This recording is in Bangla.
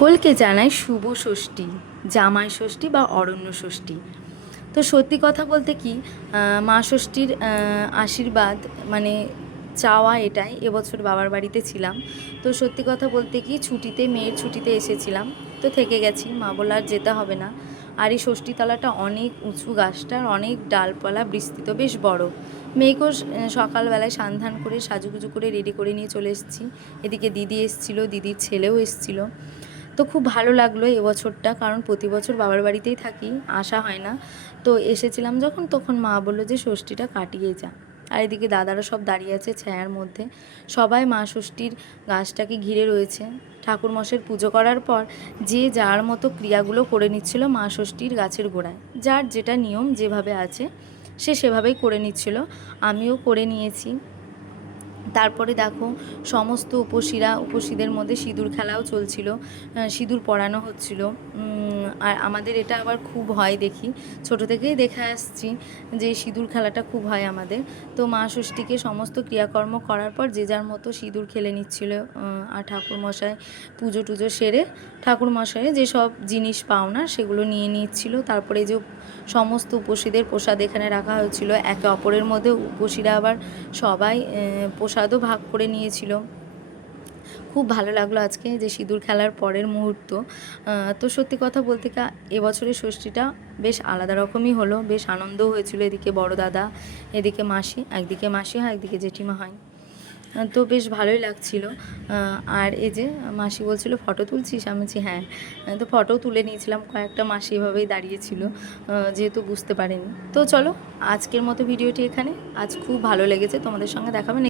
সকলকে জানাই শুভ ষষ্ঠী, জামাই ষষ্ঠী বা অরণ্য ষষ্ঠী। তো সত্যি কথা বলতে কি, মা ষষ্ঠীর আশীর্বাদ মানে চাওয়া এটাই। এবছর বাবার বাড়িতে ছিলাম, তো সত্যি কথা বলতে কি ছুটিতে, মেয়ের ছুটিতে এসেছিলাম, তো থেকে গেছি। মা বলল আর যেতে হবে না। আর এই ষষ্ঠীতলাটা অনেক উঁচু, গাছটার অনেক ডালপালা বিস্তৃত, বেশ বড়। মেয়েকেও সকালবেলায় সান্ধান করে সাজুগুজু করে রেডি করে নিয়ে চলে এসেছি। এদিকে দিদি এসেছিলো, দিদির ছেলেও এসেছিলো। তো খুব ভালো লাগলো এবছরটা, কারণ প্রতি বছর বাবার বাড়িতেই থাকি, আসা হয় না। তো এসেছিলাম যখন, তখন মা বললো যে ষষ্ঠীটা কাটিয়ে যা। আর এদিকে দাদারা সব দাঁড়িয়ে আছে ছায়ার মধ্যে, সবাই মা ষষ্ঠীর গাছটাকে ঘিরে রয়েছে। ঠাকুরমশাইয়ের পুজো করার পর যে যার মতো ক্রিয়াগুলো করে নিচ্ছিল মা ষষ্ঠীর গাছের গোড়ায়, যার যেটা নিয়ম যেভাবে আছে সে সেভাবেই করে নিচ্ছিল। আমিও করে নিয়েছি। তারপরে দেখো, সমস্ত উপসীদের মধ্যে সিঁদুর খেলাও চলছিল, সিঁদুর পরানো হচ্ছিল। আর আমাদের এটা আবার খুব হয় দেখি, ছোট থেকেই দেখে আসছি যে সিঁদুর খেলাটা খুব হয় আমাদের। তো মা ষষ্ঠীকে সমস্ত ক্রিয়াকর্ম করার পর যে যার মতো সিঁদুর খেলে নিচ্ছিল। আর ঠাকুরমশাই পুজো টুজো সেরে ঠাকুরমশাই যেসব জিনিস পাওনা সেগুলো নিয়ে নিচ্ছিল। তারপরে যে সমস্ত উপসীদের প্রসাদ এখানে রাখা হয়েছিল, একে অপরের মধ্যে উপসীরা আবার সবাই প্রসাদও ভাগ করে নিয়েছিল। খুব ভালো লাগলো আজকে যে সিঁদুর খেলার পরের মুহূর্ত। তো সত্যি কথা বলতে এবছরের ষষ্ঠীটা বেশ আলাদা রকমই হলো, বেশ আনন্দও হয়েছিল। এদিকে বড় দাদা, এদিকে মাসি, একদিকে মাসি হয় একদিকে জেঠিমা হয়, তো বেশ ভালোই লাগছিল। আর এই যে মাসি বলছিল ফটো তুলছিস, আমি বলছি হ্যাঁ। তো ফটোও তুলে নিয়েছিলাম, কয়েকটা মাসি এভাবেই দাঁড়িয়েছিল, যেহেতু বুঝতে পারেনি। তো চলো, আজকের মতো ভিডিওটি এখানে। আজ খুব ভালো লেগেছে, তোমাদের সঙ্গে দেখাবেন।